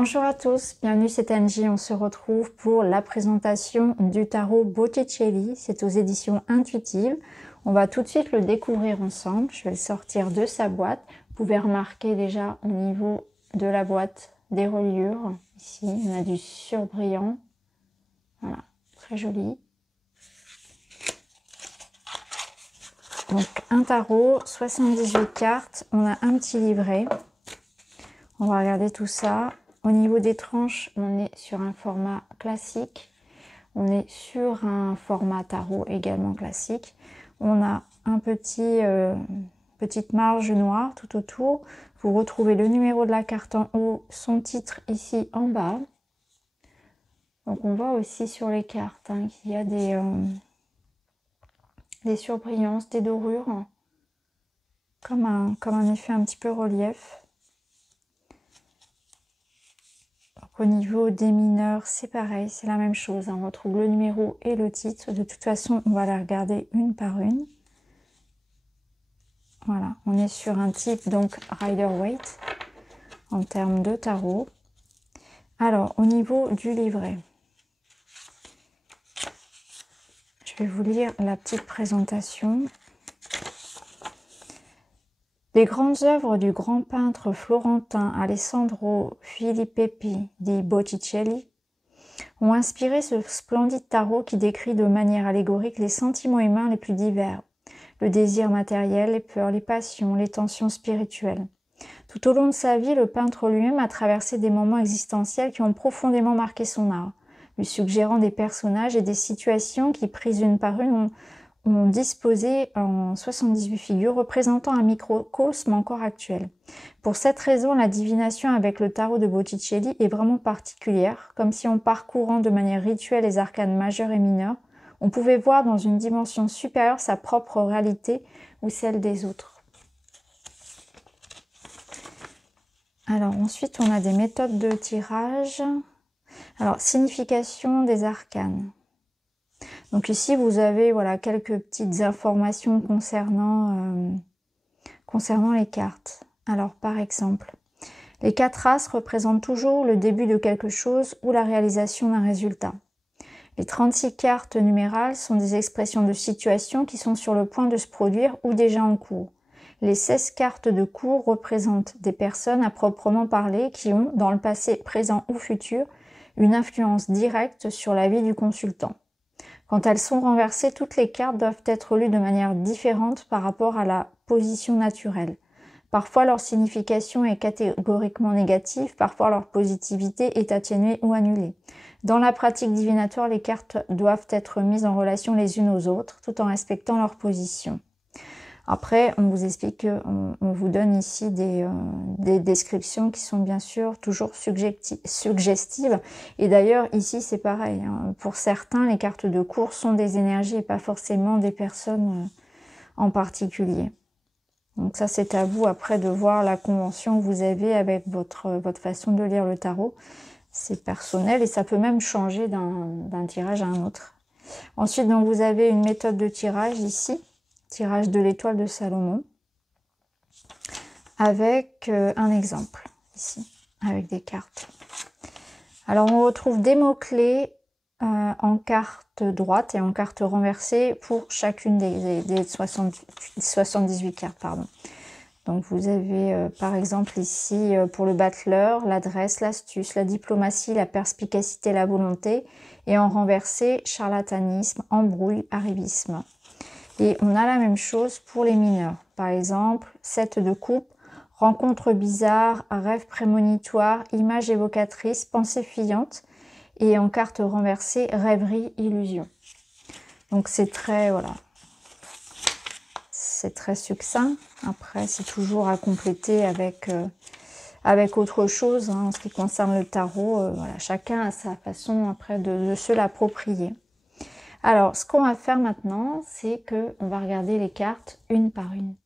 Bonjour à tous, bienvenue, c'est Angie. On se retrouve pour la présentation du tarot Botticelli. C'est aux éditions Intuitives. On va tout de suite le découvrir ensemble. Je vais le sortir de sa boîte. Vous pouvez remarquer déjà au niveau de la boîte des reliures. Ici, on a du surbrillant. Voilà, très joli. Donc un tarot, 78 cartes. On a un petit livret. On va regarder tout ça. Au niveau des tranches, on est sur un format classique. On est sur un format tarot également classique. On a un petite marge noire tout autour. Vous retrouvez le numéro de la carte en haut, son titre ici en bas. Donc on voit aussi sur les cartes qu'il y a des surbrillances, des dorures, comme un effet un petit peu relief. Au niveau des mineurs, c'est pareil, c'est la même chose. On retrouve le numéro et le titre. De toute façon, on va les regarder une par une. Voilà, on est sur un type donc Rider-Waite en termes de tarot. Alors, au niveau du livret, je vais vous lire la petite présentation. Les grandes œuvres du grand peintre florentin Alessandro Filippeppi di Botticelli ont inspiré ce splendide tarot qui décrit de manière allégorique les sentiments humains les plus divers, le désir matériel, les peurs, les passions, les tensions spirituelles. Tout au long de sa vie, le peintre lui-même a traversé des moments existentiels qui ont profondément marqué son art, lui suggérant des personnages et des situations qui, prises une par une, ont disposé en 78 figures représentant un microcosme encore actuel. Pour cette raison, la divination avec le tarot de Botticelli est vraiment particulière, comme si en parcourant de manière rituelle les arcanes majeures et mineures, on pouvait voir dans une dimension supérieure sa propre réalité ou celle des autres. Alors ensuite, on a des méthodes de tirage. Alors, signification des arcanes. Donc ici, vous avez voilà, quelques petites informations concernant les cartes. Alors, par exemple, les 4 As représentent toujours le début de quelque chose ou la réalisation d'un résultat. Les 36 cartes numérales sont des expressions de situations qui sont sur le point de se produire ou déjà en cours. Les 16 cartes de cours représentent des personnes à proprement parler qui ont, dans le passé, présent ou futur, une influence directe sur la vie du consultant. Quand elles sont renversées, toutes les cartes doivent être lues de manière différente par rapport à la position naturelle. Parfois, leur signification est catégoriquement négative, parfois leur positivité est atténuée ou annulée. Dans la pratique divinatoire, les cartes doivent être mises en relation les unes aux autres, tout en respectant leur position. Après, on vous explique qu'on vous donne ici des descriptions qui sont bien sûr toujours suggestives. Et d'ailleurs, ici, c'est pareil. Pour certains, les cartes de cours sont des énergies et pas forcément des personnes en particulier. Donc ça, c'est à vous après de voir la convention que vous avez avec votre façon de lire le tarot. C'est personnel et ça peut même changer d'un tirage à un autre. Ensuite, donc, vous avez une méthode de tirage ici. Tirage de l'étoile de Salomon, avec un exemple, ici, avec des cartes. Alors, on retrouve des mots-clés en carte droite et en carte renversée pour chacune des 78 cartes. Pardon. Donc, vous avez, par exemple, ici, pour le battleur, l'adresse, l'astuce, la diplomatie, la perspicacité, la volonté, et en renversé, charlatanisme, embrouille, arrivisme. Et on a la même chose pour les mineurs. Par exemple, 7 de coupe, rencontre bizarre, rêve prémonitoire, image évocatrice, pensée fuyante. Et en carte renversée, rêverie, illusion. Donc c'est très, voilà, c'est très succinct. Après, c'est toujours à compléter avec autre chose en ce qui concerne le tarot. Voilà, chacun a sa façon après de se l'approprier. Alors, ce qu'on va faire maintenant, c'est qu'on va regarder les cartes une par une.